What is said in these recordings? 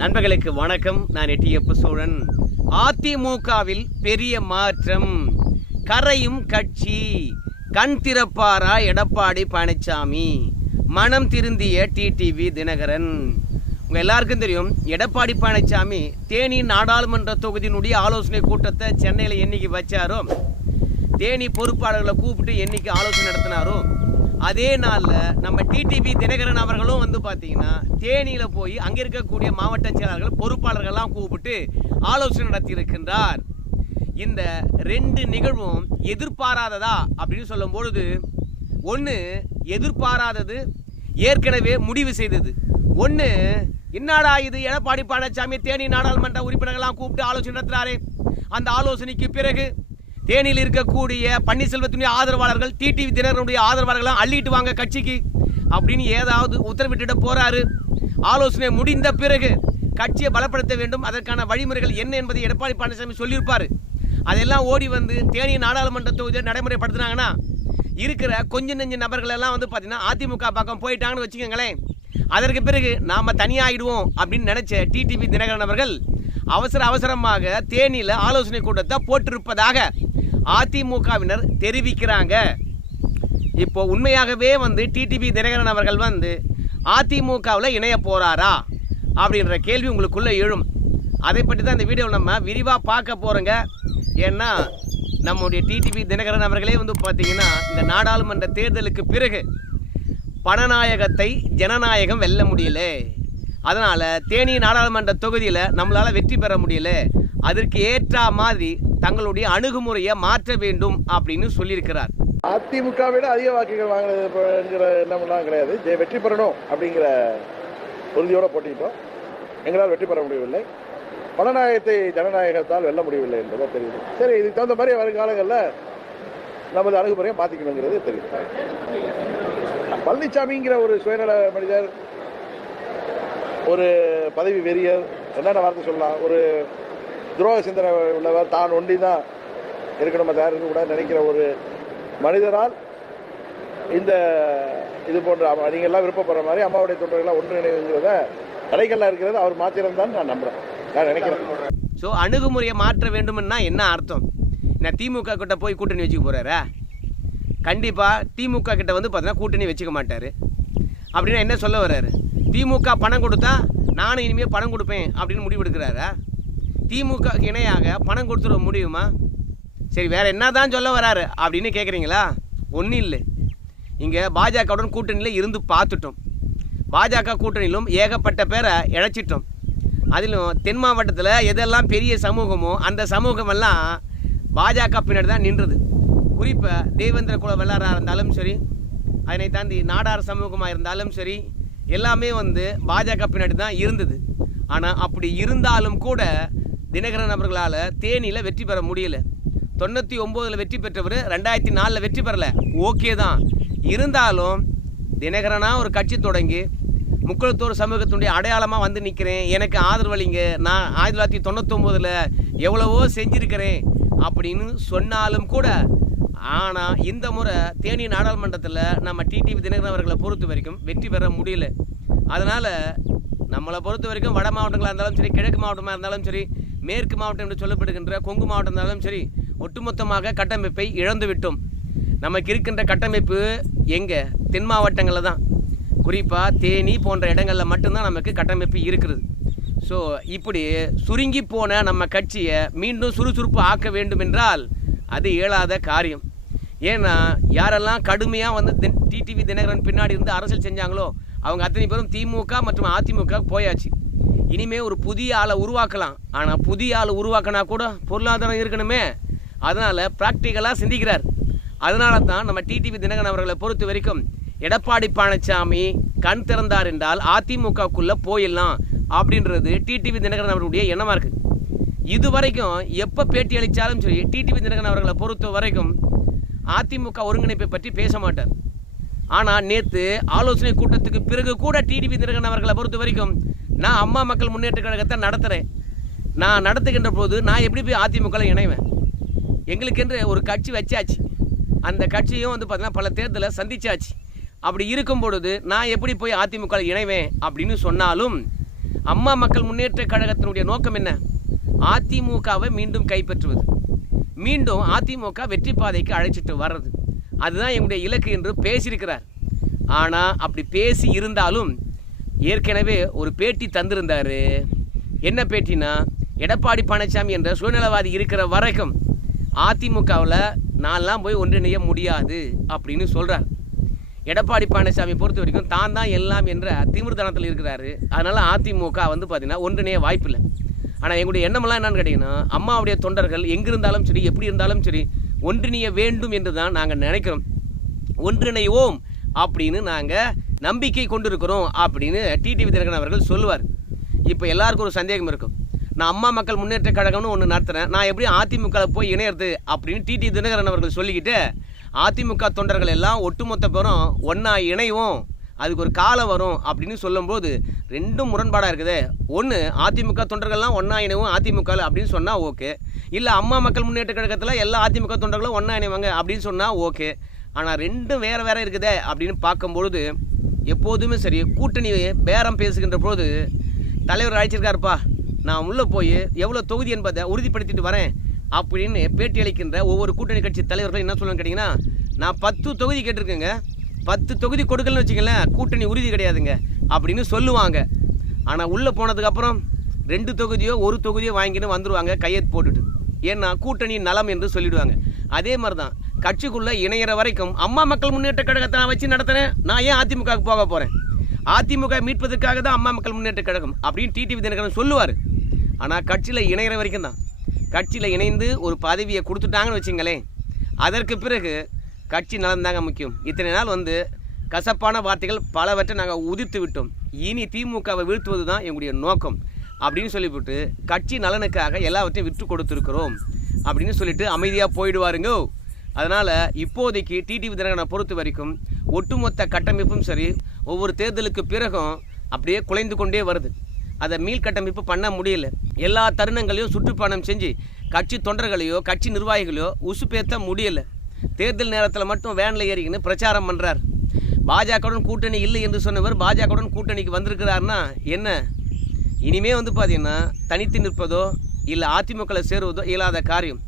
நண்பர்களுக்கு வணக்கம். நான் எட்டியப்ப சோழன். அதிமுகவில் பெரிய மாற்றம். கரையும் கட்சி. கண் திறப்பாரா எடப்பாடி பழனிசாமி மனம் திருந்திய டிடிவி தினகரன். உங்கள் எல்லாருக்கும் தெரியும் எடப்பாடி பழனிசாமி தேனி நாடாளுமன்ற தொகுதியினுடைய ஆலோசனை கூட்டத்தை சென்னையில் என்னைக்கு வச்சாரோ தேனி பொறுப்பாளர்களை கூப்பிட்டு என்னைக்கு ஆலோசனை நடத்தினாரோ அதே நாளில் நம்ம டிடிபி தினகரன் அவர்களும் வந்து பார்த்தீங்கன்னா தேனியில் போய் அங்கே இருக்கக்கூடிய மாவட்ட செயலாளர்கள் பொறுப்பாளர்கள்லாம் கூப்பிட்டு ஆலோசனை நடத்தியிருக்கின்றார். இந்த ரெண்டு நிகழ்வும் எதிர்பாராததா அப்படின்னு சொல்லும் பொழுது ஒன்று எதிர்பாராதது ஏற்கனவே முடிவு செய்தது. ஒன்று என்னடா இது எடப்பாடி பழனிசாமி தேனி நாடாளுமன்ற உறுப்பினர்கள்லாம் கூப்பிட்டு ஆலோசனை நடத்துகிறாரு அந்த ஆலோசனைக்கு பிறகு தேனியில் இருக்கக்கூடிய பன்னீர்செல்வத்தினுடைய ஆதரவாளர்கள் டிடிவி தினகரனுடைய ஆதரவாளர்கள்லாம் அள்ளிட்டு வாங்க கட்சிக்கு அப்படின்னு ஏதாவது உத்தரவிட்டுட போறாரு. ஆலோசனை முடிந்த பிறகு கட்சியை பலப்படுத்த வேண்டும். அதற்கான வழிமுறைகள் என்ன என்பதை எடப்பாடி பழனிசாமி சொல்லியிருப்பார். அதெல்லாம் ஓடி வந்து தேனி நாடாளுமன்ற தொகுதியை நடைமுறைப்படுத்தினாங்கன்னா இருக்கிற கொஞ்ச நெஞ்ச நபர்கள் எல்லாம் வந்து பார்த்தீங்கன்னா அதிமுக பக்கம் போயிட்டாங்கன்னு வச்சுக்கோங்களேன். அதற்கு பிறகு நாம் தனியாகிடுவோம் அப்படின்னு நினச்ச டிடிவி தினகரன் அவர்கள் அவசர அவசரமாக தேனியில் ஆலோசனை கூட்டத்தை போட்டிருப்பதாக அதிமுகவினர் தெரிவிக்கிறாங்க. இப்போ உண்மையாகவே வந்து டிடிபி தினகரன் அவர்கள் வந்து அதிமுகவில் இணைய போகிறாரா அப்படின்ற கேள்வி உங்களுக்குள்ளே எழும். அதை பற்றி தான் இந்த வீடியோவில் நம்ம விரிவாக பார்க்க போகிறோங்க ஏன்னா நம்முடைய டிடிபி தினகரன் அவர்களே வந்து பார்த்திங்கன்னா இந்த நாடாளுமன்ற தேர்தலுக்கு பிறகு பணநாயகத்தை ஜனநாயகம் வெல்ல முடியல. அதனால் தேனி நாடாளுமன்ற தொகுதியில் நம்மளால் வெற்றி பெற முடியல. அதற்கு ஏற்ற மாதிரி தங்களுடைய அணுகுமுறையை மாற்ற வேண்டும் அப்படின்னு சொல்லியிருக்கிறார். அதிமுக விட அதிக வாக்குகள் வாங்கினதுங்கிற எண்ணம்லாம் கிடையாது. ஜெய வெற்றி பெறணும் அப்படிங்கிற உறுதியோட போட்டிட்டோம். எங்களால் வெற்றி பெற முடியவில்லை. பணநாயகத்தை ஜனநாயகத்தால் வெல்ல முடியவில்லை என்பதை தெரியுது. சரி இதுக்கு தகுந்த மாதிரி வருங்காலங்களில் நமது அணுகுமுறையை மாற்றிக்கணுங்கிறது தெரியுது. பழனிசாமிங்கிற ஒரு சுயநல மனிதர் ஒரு பதவி வெறியர் என்னென்ன வார்த்தை சொல்லலாம் ஒரு துரோக சிந்தனை உள்ளவர் தான் ஒண்டி தான் இருக்கணும் மற்ற கூட இருக்கக்கூடாது நினைக்கிற ஒரு மனிதரால் இந்த இது போன்ற அம்மா- எல்லாம் விருப்பப்படுற மாதிரி அம்மாவுடைய தொண்டர்கள்லாம் ஒன்றிணைங்கிறத தடைகள்லாம் இருக்கிறது அவர் மாத்திரம் நான் நம்புறேன். நான் நினைக்கிறேன். ஸோ அணுகுமுறையை மாற்ற வேண்டும்னா என்ன அர்த்தம்? நான் திமுக கிட்ட போய் கூட்டணி வச்சுக்க போறாரா? கண்டிப்பாக திமுக கிட்ட வந்து பார்த்தீங்கன்னா கூட்டணி வச்சுக்க மாட்டார். அப்படின்னா என்ன சொல்ல வர்றாரு? திமுக பணம் கொடுத்தா நானும் இனிமேல் பணம் கொடுப்பேன் அப்படின்னு முடிவெடுக்கிறாரா? திமுக இணையாக பணம் கொடுத்துட முடியுமா? சரி வேற என்ன தான் சொல்ல வராரு அப்படின்னு கேட்குறீங்களா ஒன்றும் இல்லை இங்கே பாஜகவுடன் கூட்டணியில் இருந்து பார்த்துட்டோம். பாஜக கூட்டணியிலும் ஏகப்பட்ட பேரை இழைச்சிட்டோம். அதிலும் தென் மாவட்டத்தில் எதெல்லாம் பெரிய சமூகமோ அந்த சமூகமெல்லாம் பாஜக பின்னாடி தான் நின்றது. குறிப்பாக தேவேந்திர குல வெள்ளாராக இருந்தாலும் சரி அதனை தாண்டி நாடார் சமூகமாக இருந்தாலும் சரி எல்லாமே வந்து பாஜக பின்னாடி தான் இருந்தது. ஆனால் அப்படி இருந்தாலும் கூட தினகரன் அவர்களால் தேனியில் வெற்றி பெற முடியல. தொண்ணூற்றி ஒம்போதில் வெற்றி பெற்றவர் ரெண்டாயிரத்தி நாலில் வெற்றி பெறலை. ஓகே தான். இருந்தாலும் தினகரனாக ஒரு கட்சி தொடங்கி முக்களத்தூர் சமூகத்தினுடைய அடையாளமாக வந்து நிற்கிறேன் எனக்கு ஆதரவளிங்க. நான் ஆயிரத்தி தொள்ளாயிரத்தி தொண்ணூத்தொம்போதில் எவ்வளவோ செஞ்சுருக்கிறேன் அப்படின்னு சொன்னாலும் கூட ஆனால் இந்த முறை தேனி நாடாளுமன்றத்தில் நம்ம டிடிவி தினகரன் அவர்களை பொறுத்த வரைக்கும் வெற்றி பெற முடியல. அதனால் நம்மளை பொறுத்த வரைக்கும் வட மாவட்டங்களாக இருந்தாலும் சரி கிழக்கு மாவட்டமாக இருந்தாலும் சரி மேற்கு மாவட்டம் என்று சொல்லப்படுகின்ற கொங்கு மாவட்டம் இருந்தாலும் சரி ஒட்டுமொத்தமாக கட்டமைப்பை இழந்துவிட்டோம். நமக்கு இருக்கின்ற கட்டமைப்பு எங்கே? தென் மாவட்டங்களில் தான். குறிப்பாக தேனி போன்ற இடங்களில் மட்டும்தான் நமக்கு கட்டமைப்பு இருக்கிறது. ஸோ இப்படி சுருங்கி போன நம்ம கட்சியை மீண்டும் சுறுசுறுப்பு ஆக்க வேண்டும் என்றால் அது இயலாத காரியம். ஏன்னா யாரெல்லாம் கடுமையாக வந்து தென் டிடிவி தினகரன் பின்னாடி இருந்து அரசியல் செஞ்சாங்களோ அவங்க அத்தனை பேரும் திமுக மற்றும் அதிமுக போயாச்சு. இனிமே ஒரு புதிய ஆளை உருவாக்கலாம். ஆனால் புதிய ஆளை உருவாக்கினா கூட பொருளாதாரம் இருக்கணுமே. அதனால் ப்ராக்டிக்கலாக சிந்திக்கிறார். அதனால தான் நம்ம டிடிவி தினகரன் அவர்களை பொறுத்த வரைக்கும் எடப்பாடி பழனிசாமி கண் திறந்தார் என்றால் அதிமுகக்குள்ளே போயிடலாம் அப்படின்றது டிடிவி தினகரன் அவர்களுடைய எண்ணமாக இருக்குது இது வரைக்கும் எப்போ பேட்டி அளித்தாலும் சரி டிடிவி தினகரன் அவர்களை பொறுத்த வரைக்கும் அதிமுக ஒருங்கிணைப்பை பற்றி பேச மாட்டார். ஆனால் நேற்று ஆலோசனை கூட்டத்துக்கு பிறகு கூட டிடிவி தினகரன் அவர்களை பொறுத்த வரைக்கும் நான் அம்மா மக்கள் முன்னேற்ற கழகத்தை நடத்துகிறேன் நான் நடத்துகின்ற போது நான் எப்படி போய் அதிமுகவில் இணைவேன்? எங்களுக்கென்று ஒரு கட்சி வச்சாச்சு. அந்த கட்சியும் வந்து பார்த்தீங்கன்னா பல தேர்தலை சந்திச்சாச்சு. அப்படி இருக்கும் பொழுது நான் எப்படி போய் அதிமுகவில் இணைவேன் அப்படின்னு சொன்னாலும் அம்மா மக்கள் முன்னேற்ற கழகத்தினுடைய நோக்கம் என்ன? அதிமுகவை மீண்டும் கைப்பற்றுவது. மீண்டும் அதிமுக வெற்றி பாதைக்கு அழைச்சிட்டு வர்றது. அதுதான் எங்களுடைய இலக்கு என்று பேசியிருக்கிறார். ஆனால் அப்படி பேசி இருந்தாலும் ஏற்கனவே ஒரு பேட்டி தந்திருந்தார். என்ன பேட்டினா எடப்பாடி பழனிசாமி என்ற சுயநலவாதி இருக்கிற வரைக்கும் அதிமுகவில் நான்லாம் போய் ஒன்றிணைய முடியாது அப்படின்னு சொல்கிறார் எடப்பாடி பழனிசாமி பொறுத்த வரைக்கும் தான் தான் எல்லாம் என்ற திமிர்தனத்தில் இருக்கிறாரு. அதனால் அதிமுக வந்து பார்த்தீங்கன்னா ஒன்றிணைய வாய்ப்பில்லை. ஆனால் எங்களுடைய எண்ணமெல்லாம் என்னன்னு கேட்டிங்கன்னா அம்மாவுடைய தொண்டர்கள் எங்கிருந்தாலும் சரி எப்படி இருந்தாலும் சரி ஒன்றிணைய வேண்டும் என்று தான் நாங்கள் நினைக்கிறோம். ஒன்றிணைவோம் அப்படின்னு நாங்கள் நம்பிக்கை கொண்டிருக்கிறோம் அப்படின்னு டிடிவி தினகரன் அவர்கள் சொல்லுவார். இப்போ எல்லாருக்கும் ஒரு சந்தேகம் இருக்கும். நான் அம்மா மக்கள் முன்னேற்ற கழகம்னு ஒன்று நடத்துகிறேன் நான் எப்படி அதிமுகவில் போய் இணையிறது அப்படின்னு டிடி தினகரன் அவர்கள் சொல்லிக்கிட்டு அதிமுக தொண்டர்கள் எல்லாம் ஒட்டுமொத்த பேரும் ஒன்றா இணைவோம் அதுக்கு ஒரு காலம் வரும் அப்படின்னு சொல்லும்போது ரெண்டும் முரண்பாடாக இருக்குது. ஒன்று அதிமுக தொண்டர்கள்லாம் ஒன்றா இணைவும் அதிமுக அப்படின்னு சொன்னால் ஓகே. இல்லை அம்மா மக்கள் முன்னேற்ற கழகத்தில் எல்லா அதிமுக தொண்டர்களும் ஒன்றா இணைவாங்க அப்படின்னு சொன்னால் ஓகே. ஆனால் ரெண்டும் வேறு வேறு இருக்குதே அப்படின்னு பார்க்கும்பொழுது எப்போதுமே சரி கூட்டணி பேரம் பேசுகின்ற போது தலைவர் அழைச்சிருக்காருப்பா நான் உள்ளே போய் எவ்வளோ தொகுதி என்பதை உறுதிப்படுத்திட்டு வரேன் அப்படின்னு பேட்டி அளிக்கின்ற ஒவ்வொரு கூட்டணி கட்சி தலைவர்களும் என்ன சொல்லணும்னு கேட்டிங்கன்னா நான் பத்து தொகுதி கேட்டிருக்கேங்க. பத்து தொகுதி கொடுக்கலன்னு வச்சுங்களேன் கூட்டணி உறுதி கிடையாதுங்க அப்படின்னு சொல்லுவாங்க. ஆனால் உள்ளே போனதுக்கப்புறம் ரெண்டு தொகுதியோ ஒரு தொகுதியோ வாங்கின்னு வந்துடுவாங்க கையெழுத்து போட்டுட்டு. ஏன்னா கூட்டணி நலம் என்று சொல்லிடுவாங்க. அதே மாதிரி தான் கட்சிக்குள்ளே இணையிற வரைக்கும் அம்மா மக்கள் முன்னேற்ற கழகத்தை நான் வச்சு நடத்துகிறேன் நான் ஏன் அதிமுகவுக்கு போக போகிறேன் அதிமுக மீட்பதற்காக தான் அம்மா மக்கள் முன்னேற்ற கழகம் அப்படின்னு டிடிவி தினகரன் சொல்லுவார். ஆனால் கட்சியில் இணையிற வரைக்கும் தான். கட்சியில் இணைந்து ஒரு பதவியை கொடுத்துட்டாங்கன்னு வச்சுங்களேன். அதற்கு பிறகு கட்சி நலன் தாங்க முக்கியம். இத்தனை நாள் வந்து கசப்பான வார்த்தைகள் பலவற்றை நாங்கள் உதிர்த்து விட்டோம். இனி திமுகவை வீழ்த்துவது தான் எங்களுடைய நோக்கம் அப்படின்னு சொல்லிவிட்டு கட்சி நலனுக்காக எல்லாவற்றையும் விற்று கொடுத்துருக்குறோம் அப்படின்னு சொல்லிட்டு அமைதியாக போயிடுவாருங்க. அதனால் இப்போதைக்கு டிடிவி தினகரனை பொறுத்த வரைக்கும் ஒட்டுமொத்த கட்டமைப்பும் சரி ஒவ்வொரு தேர்தலுக்கு பிறகும் அப்படியே குலைந்து கொண்டே வருது. அதை மீள் கட்டமைப்பு பண்ண முடியல. எல்லா தருணங்களையும் சுற்றுப்பயணம் செஞ்சு கட்சி தொண்டர்களையோ கட்சி நிர்வாகிகளையோ உசுப்பேற்ற முடியல. தேர்தல் நேரத்தில் மட்டும் வேனில் ஏறிக்கின்னு பிரச்சாரம் பண்ணுறார் பாஜகவுடன் கூட்டணி இல்லை என்று சொன்னவர் பாஜகவுடன் கூட்டணிக்கு வந்திருக்கிறாருன்னா என்ன? இனிமே வந்து பார்த்தீங்கன்னா தனித்து நிற்பதோ இல்லை அதிமுகவில் சேருவதோ இயலாத காரியம்.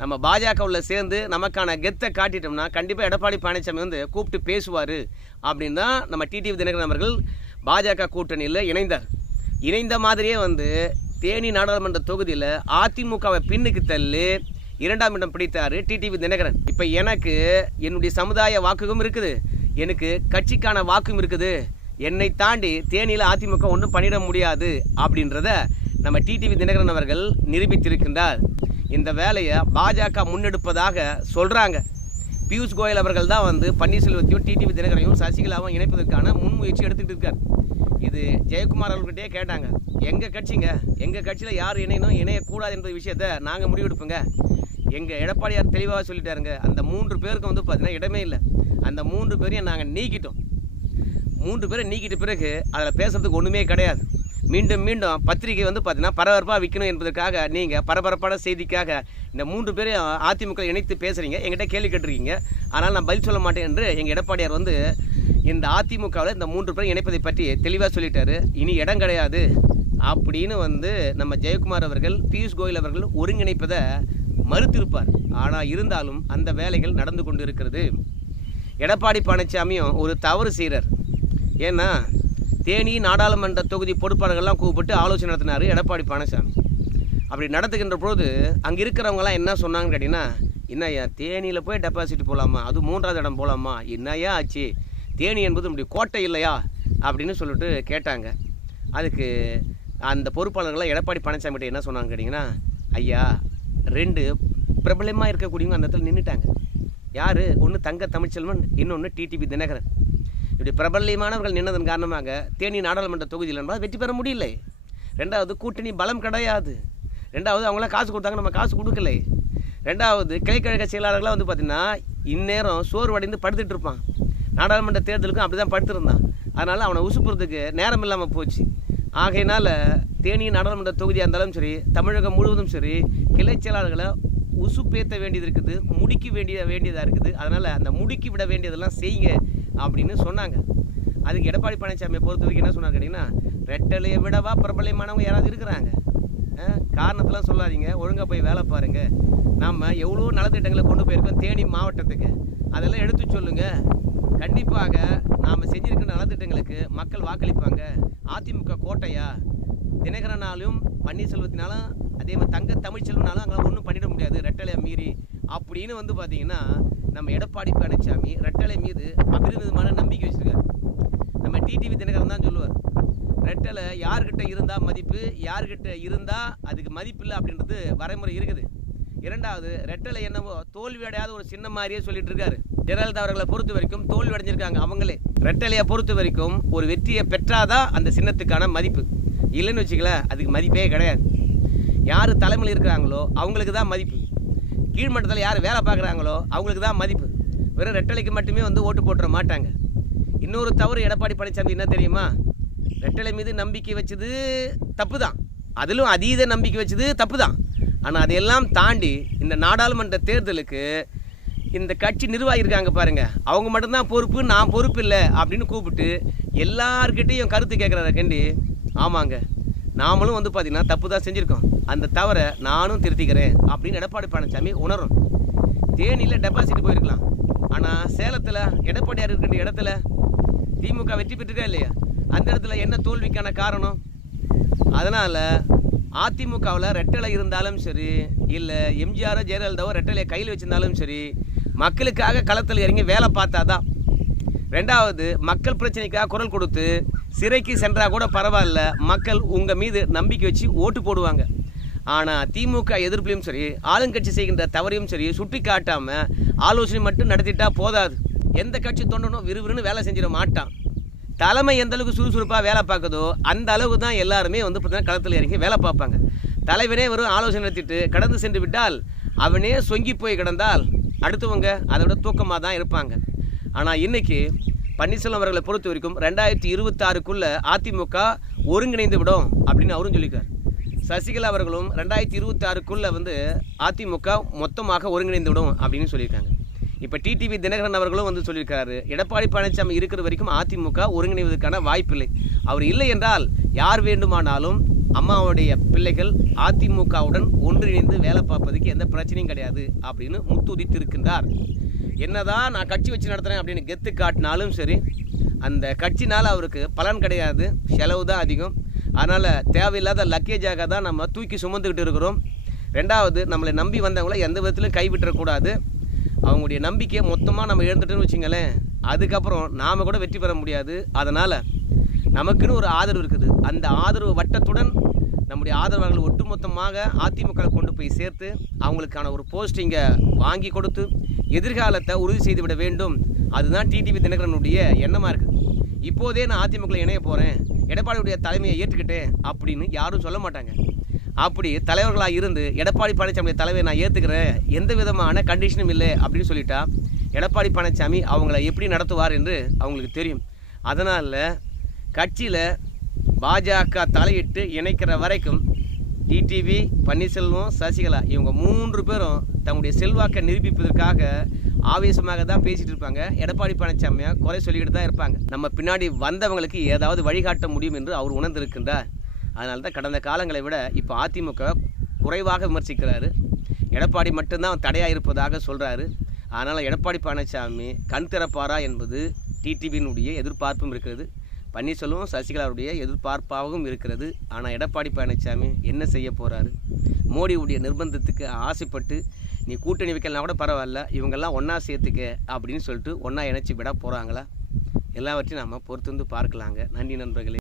நம்ம பாஜகவில் சேர்ந்து நமக்கான கெத்தை காட்டிட்டோம்னா கண்டிப்பாக எடப்பாடி பழனிசாமி வந்து கூப்பிட்டு பேசுவார் அப்படின்னு தான் நம்ம டிடிவி தினகரன் அவர்கள் பாஜக கூட்டணியில் இணைந்தார். இணைந்த மாதிரியே வந்து தேனி நாடாளுமன்ற தொகுதியில் அதிமுகவை பின்னுக்கு தள்ளி இரண்டாம் இடம் பிடித்தார் டிடிவி தினகரன். இப்போ எனக்கு என்னுடைய சமுதாய வாக்குகளும் இருக்குது. எனக்கு கட்சிக்கான வாக்கும் இருக்குது. என்னை தாண்டி தேனியில் அதிமுக ஒன்றும் பண்ணிட முடியாது அப்படின்றத நம்ம டிடிவி தினகரன் அவர்கள் நிரூபித்திருக்கின்றார். இந்த வேலையை பாஜக முன்னெடுப்பதாக சொல்கிறாங்க பியூஷ் கோயல் அவர்கள் தான் வந்து பன்னீர்செல்வத்தையும் டிடிவி தினகரையும் சசிகலாவும் இணைப்பதற்கான முன்முயற்சி எடுத்துக்கிட்டு இருக்கார். இது ஜெயக்குமார் அவர்கள்கிட்டயே கேட்டாங்க. எங்கள் கட்சிங்க? எங்கள் கட்சியில் யார் இணையணும் இணையக்கூடாது என்ற விஷயத்த நாங்கள் முடிவெடுப்போங்க. எங்கள் எடப்பாடியார் தெளிவாக சொல்லிட்டாருங்க. அந்த மூன்று பேருக்கும் வந்து பார்த்தீங்கன்னா இடமே இல்லை. அந்த மூன்று பேரையும் நாங்கள் நீக்கிட்டோம். மூன்று பேரை நீக்கிட்ட பிறகு அதில் பேசுகிறதுக்கு ஒன்றுமே கிடையாது. மீண்டும் மீண்டும் பத்திரிகை வந்து பார்த்தீங்கன்னா பரபரப்பாக விற்கணும் என்பதற்காக நீங்கள் பரபரப்பான செய்திக்காக இந்த மூன்று பேரையும் அதிமுக இணைத்து பேசுகிறீங்க எங்கிட்ட கேள்வி கேட்டிருக்கீங்க. ஆனால் நான் பதில் சொல்ல மாட்டேன் என்று எங்கள் எடப்பாடியார் வந்து இந்த அதிமுகவில் இந்த மூன்று பேர் இணைப்பதை பற்றி தெளிவாக சொல்லிட்டாரு. இனி இடம் கிடையாது அப்படின்னு வந்து நம்ம ஜெயக்குமார் அவர்கள் பியூஷ் கோயல் அவர்கள் ஒருங்கிணைப்பதை மறுத்திருப்பார். ஆனால் இருந்தாலும் அந்த வேலைகள் நடந்து கொண்டு இருக்கிறது எடப்பாடி பழனிசாமியும் ஒரு தவறு செய்கிறார் ஏன்னா தேனி நாடாளுமன்ற தொகுதி பொறுப்பாளர்கள்லாம் கூப்பிட்டு ஆலோசனை நடத்தினார் எடப்பாடி பழனிசாமி. அப்படி நடத்துகின்ற பொழுது அங்கே இருக்கிறவங்கலாம் என்ன சொன்னாங்கன்னு கேட்டிங்கன்னா என்னையா தேனியில் போய் டெபாசிட் போகலாமா அது மூன்றாவது இடம் போகலாமா என்னையா ஆச்சு? தேனி என்பது நம்முடைய கோட்டை இல்லையா? அப்படின்னு சொல்லிட்டு கேட்டாங்க. அதுக்கு அந்த பொறுப்பாளர்கள்லாம் எடப்பாடி பழனிசாமிகிட்ட என்ன சொன்னாங்க கேட்டிங்கன்னா ஐயா ரெண்டு பிரபலமாக இருக்கக்கூடியவங்க அந்த இடத்துல நின்றுட்டாங்க யார்? ஒன்று தங்க தமிழ்ச்செல்வன் இன்னொன்று டிடிபி தினகரன். இப்படி பிரபல்யமானவர்கள் நின்னதன் காரணமாக தேனி நாடாளுமன்ற தொகுதியில் நம்மளால் வெற்றி பெற முடியல. ரெண்டாவது கூட்டணி பலம் கிடையாது. ரெண்டாவது அவங்களாம் காசு கொடுத்தாங்க நம்ம காசு கொடுக்கல. ரெண்டாவது கிளைக்கழக செயலாளர்களாக வந்து பார்த்திங்கன்னா இந்நேரம் சோர்வடைந்து படுத்துட்டு இருப்பான் நாடாளுமன்ற தேர்தலுக்கும் அப்படி தான் படுத்திருந்தான் அதனால் அவனை உசுப்புறதுக்கு நேரம் இல்லாமல் போச்சு. ஆகையினால் தேனி நாடாளுமன்ற தொகுதியாக இருந்தாலும் சரி தமிழகம் முழுவதும் சரி கிளை செயலாளர்களை உசுப்பேற்ற வேண்டியது இருக்குது முடிக்க வேண்டிய வேண்டியதாக இருக்குது. அதனால் அந்த முடுக்கி விட வேண்டியதெல்லாம் செய்யுங்க. அப்படின்னு சொன்னாங்க. அதுக்கு எடப்பாடி பழனிசாமியை பொறுத்த வரைக்கும் என்ன சொன்னார் கேட்டிங்கன்னா ரெட்டலையை விடவா பிரபலமானவங்க யாராவது இருக்கிறாங்க. காரணத்தெலாம் காரணத்தெல்லாம் சொல்லாதீங்க. ஒழுங்காக போய் வேலை பாருங்க. நம்ம எவ்வளோ நலத்திட்டங்களை கொண்டு போயிருக்கோம் தேனி மாவட்டத்துக்கு. அதெல்லாம் எடுத்து சொல்லுங்கள் கண்டிப்பாக நாம் செஞ்சிருக்கிற நலத்திட்டங்களுக்கு மக்கள் வாக்களிப்பாங்க. அதிமுக கோட்டையா? தினகரனாலும் பன்னீர்செல்வத்தினாலும் அதே மாதிரி தங்க தமிழ்ச்செல்வனாலும் அங்கே ஒன்றும் பண்ணிட முடியாது. ரெட்டலையை மீறி. அப்படின்னு வந்து பார்த்தீங்கன்னா நம்ம எடப்பாடி பழனிசாமி ரெட்டலை மீது அபிரிதமான நம்பிக்கை வச்சிருக்காரு. நம்ம டிடிவி தினகரன் தான் சொல்லுவார். ரெட்டலை யார்கிட்ட இருந்தால் மதிப்பு யார்கிட்ட இருந்தால் அதுக்கு மதிப்பு இல்லை அப்படின்றது வரைமுறை இருக்குது. இரண்டாவது ரெட்டலை என்னவோ தோல்வி அடையாத ஒரு சின்ன மாதிரியே சொல்லிட்டு இருக்காரு. ஜெயலலிதா அவர்களை பொறுத்த வரைக்கும் தோல்வி அடைஞ்சிருக்காங்க அவங்களே. ரெட்டலையை பொறுத்த வரைக்கும் ஒரு வெற்றியை பெற்றாதான் அந்த சின்னத்துக்கான மதிப்பு. இல்லைன்னு வச்சுக்கல அதுக்கு மதிப்பே கிடையாது. யார் தலைமையில் இருக்கிறாங்களோ அவங்களுக்கு தான் மதிப்பு. கீழ்மட்டத்தில் யார் வேலை பார்க்குறாங்களோ அவங்களுக்கு தான் மதிப்பு. வெறும் ரெட்டலைக்கு மட்டுமே வந்து ஓட்டு போட்டுற மாட்டாங்க. இன்னொரு தவறு எடப்பாடி பழனிசாமி என்ன தெரியுமா? ரெட்டலை மீது நம்பிக்கை வச்சது தப்பு தான் அதிலும் அதீத நம்பிக்கை வச்சது தப்பு தான் ஆனால் அதையெல்லாம் தாண்டி இந்த நாடாளுமன்ற தேர்தலுக்கு இந்த கட்சி நிர்வாகி இருக்காங்க பாருங்கள் அவங்க மட்டும்தான் பொறுப்பு நான் பொறுப்பு இல்லை அப்படின்னு கூப்பிட்டு எல்லார்கிட்டையும் கருத்து கேட்குறாரு கண்டி ஆமாங்க. நாமளும் வந்து பார்த்திங்கன்னா தப்பு தான் செஞ்சுருக்கோம். அந்த தவறை நானும் திருத்திக்கிறேன் அப்படின்னு எடப்பாடி பழனிசாமி உணரும் தேனியில் டெபாசிட் போயிருக்கலாம். ஆனால் சேலத்தில் எடப்பாடியார் இருக்கின்ற இடத்துல திமுக வெற்றி பெற்றுட்டா இல்லையா? அந்த இடத்துல என்ன தோல்விக்கான காரணம்? அதனால் அதிமுகவில் ரெட்டலை இருந்தாலும் சரி இல்லை எம்ஜிஆரோ ஜெயலலிதாவோ ரெட்டலையை கையில் வச்சிருந்தாலும் சரி மக்களுக்காக களத்தில் இறங்கி வேலை பார்த்தா தான் ரெண்டாவது மக்கள் பிரச்சனைக்காக குரல் கொடுத்து சிறைக்கு சென்றால் கூட பரவாயில்ல. மக்கள் உங்கள் மீது நம்பிக்கை வச்சு ஓட்டு போடுவாங்க. ஆனால் திமுக எதிர்ப்புலையும் சரி ஆளுங்கட்சி செய்கின்ற தவறையும் சரி சுட்டி காட்டாமல் ஆலோசனை மட்டும் நடத்திட்டா போதாது. எந்த கட்சி தொண்டனும் விறுவிறுன்னு வேலை செஞ்சிட மாட்டான். தலைமை எந்த அளவுக்கு சுறுசுறுப்பாக வேலை பார்க்குதோ அந்த அளவுக்கு தான் எல்லாருமே வந்து பார்த்தீங்கன்னா களத்தில் இறங்கி வேலை பார்ப்பாங்க. தலைவனே வரும் ஆலோசனை நடத்திட்டு கடந்து சென்று விட்டால் அவனே சொங்கி போய் கிடந்தால் அடுத்தவங்க அதை விட தூக்கமாக தான் இருப்பாங்க. ஆனால் இன்றைக்கி பன்னீர்செல்வம் அவர்களை பொறுத்த வரைக்கும் ரெண்டாயிரத்தி இருபத்தாறுக்குள்ளே அதிமுக ஒருங்கிணைந்து விடும் அப்படின்னு அவரும் சொல்லியிருக்கார். சசிகலா அவர்களும் ரெண்டாயிரத்தி இருபத்தாறுக்குள்ளே வந்து அதிமுக மொத்தமாக ஒருங்கிணைந்து விடும் அப்படின்னு சொல்லியிருக்காங்க. இப்போ டிடிவி தினகரன் அவர்களும் வந்து சொல்லியிருக்காரு எடப்பாடி பழனிசாமி இருக்கிற வரைக்கும் அதிமுக ஒருங்கிணைவதற்கான வாய்ப்பில்லை. அவர் இல்லை என்றால் யார் வேண்டுமானாலும் அம்மாவுடைய பிள்ளைகள் அதிமுகவுடன் ஒன்றிணைந்து வேலை பார்ப்பதுக்கு எந்த பிரச்சனையும் கிடையாது அப்படின்னு முத்துதித்திருக்கின்றார். என்னதான் நான் கட்சி வச்சு நடத்துகிறேன் அப்படின்னு கெத்து காட்டினாலும் சரி அந்த கட்சினால் அவருக்கு பலன் கிடையாது செலவு தான் அதிகம். அதனால் தேவையில்லாத லக்கேஜாக தான் நம்ம தூக்கி சுமந்துக்கிட்டு இருக்கிறோம். ரெண்டாவது நம்மளை நம்பி வந்தவங்கள எந்த விதத்திலும் கைவிட்டுறக்கூடாது. அவங்களுடைய நம்பிக்கையை மொத்தமாக நம்ம இழந்துட்டோன்னு வச்சுங்களேன் அதுக்கப்புறம் நாம் கூட வெற்றி பெற முடியாது. அதனால் நமக்குன்னு ஒரு ஆதரவு இருக்குது. அந்த ஆதரவு வட்டத்துடன் நம்முடைய ஆதரவாளர்கள் ஒட்டுமொத்தமாக அதிமுக கொண்டு போய் சேர்த்து அவங்களுக்கான ஒரு போஸ்டிங்கை வாங்கி கொடுத்து எதிர்காலத்தை உறுதி செய்துவிட வேண்டும். அதுதான் டிடிவி தினகரனுடைய எண்ணமாக இருக்குது இப்போதே நான் அதிமுக இணைய போகிறேன் எடப்பாடியுடைய தலைமையை ஏற்றுக்கிட்டேன் அப்படின்னு யாரும் சொல்ல மாட்டாங்க. அப்படி தலைவர்களாக இருந்து எடப்பாடி பழனிசாமி தலைவரை நான் ஏற்றுக்கிறேன் எந்த விதமான கண்டிஷனும் இல்லை அப்படின்னு சொல்லிட்டா எடப்பாடி பழனிசாமி அவங்கள எப்படி நடத்துவார் என்று அவங்களுக்கு தெரியும். அதனால் கட்சியில் பாஜக தலையிட்டு இணைக்கிற வரைக்கும் டிடிவி பன்னீர்செல்வம் சசிகலா இவங்க மூன்று பேரும் தங்களுடைய செல்வாக்கை நிரூபிப்பதற்காக ஆவேசமாக தான் பேசிட்டு இருப்பாங்க. எடப்பாடி பழனிசாமியை குறை சொல்லிக்கிட்டு தான் இருப்பாங்க. நம்ம பின்னாடி வந்தவங்களுக்கு ஏதாவது வழிகாட்ட முடியும் என்று அவர் உணர்ந்திருக்கின்றார். அதனால தான் கடந்த காலங்களை விட இப்போ அதிமுக குறைவாக விமர்சிக்கிறாரு. எடப்பாடி மட்டும்தான் தடையாக இருப்பதாக சொல்கிறாரு அதனால் எடப்பாடி பழனிசாமி கண் திறப்பாரா என்பது டிடிவியினுடைய எதிர்பார்ப்பும் இருக்கிறது. பன்னீர்செல்வம் சசிகலாவுடைய எதிர்பார்ப்பாகவும் இருக்கிறது. ஆனால் எடப்பாடி பழனிசாமி என்ன செய்ய போகிறாரு மோடியுடைய நிர்பந்தத்துக்கு ஆசைப்பட்டு நீ கூட்டணி வைக்கலாம் கூட பரவாயில்ல இவங்கெல்லாம் ஒன்றா சேர்த்துக்க அப்படின்னு சொல்லிட்டு ஒன்றா இணைச்சி விட போகிறாங்களா எல்லாவற்றையும் நம்ம பொறுத்து வந்து பார்க்கலாங்க. நன்றி நண்பர்களே.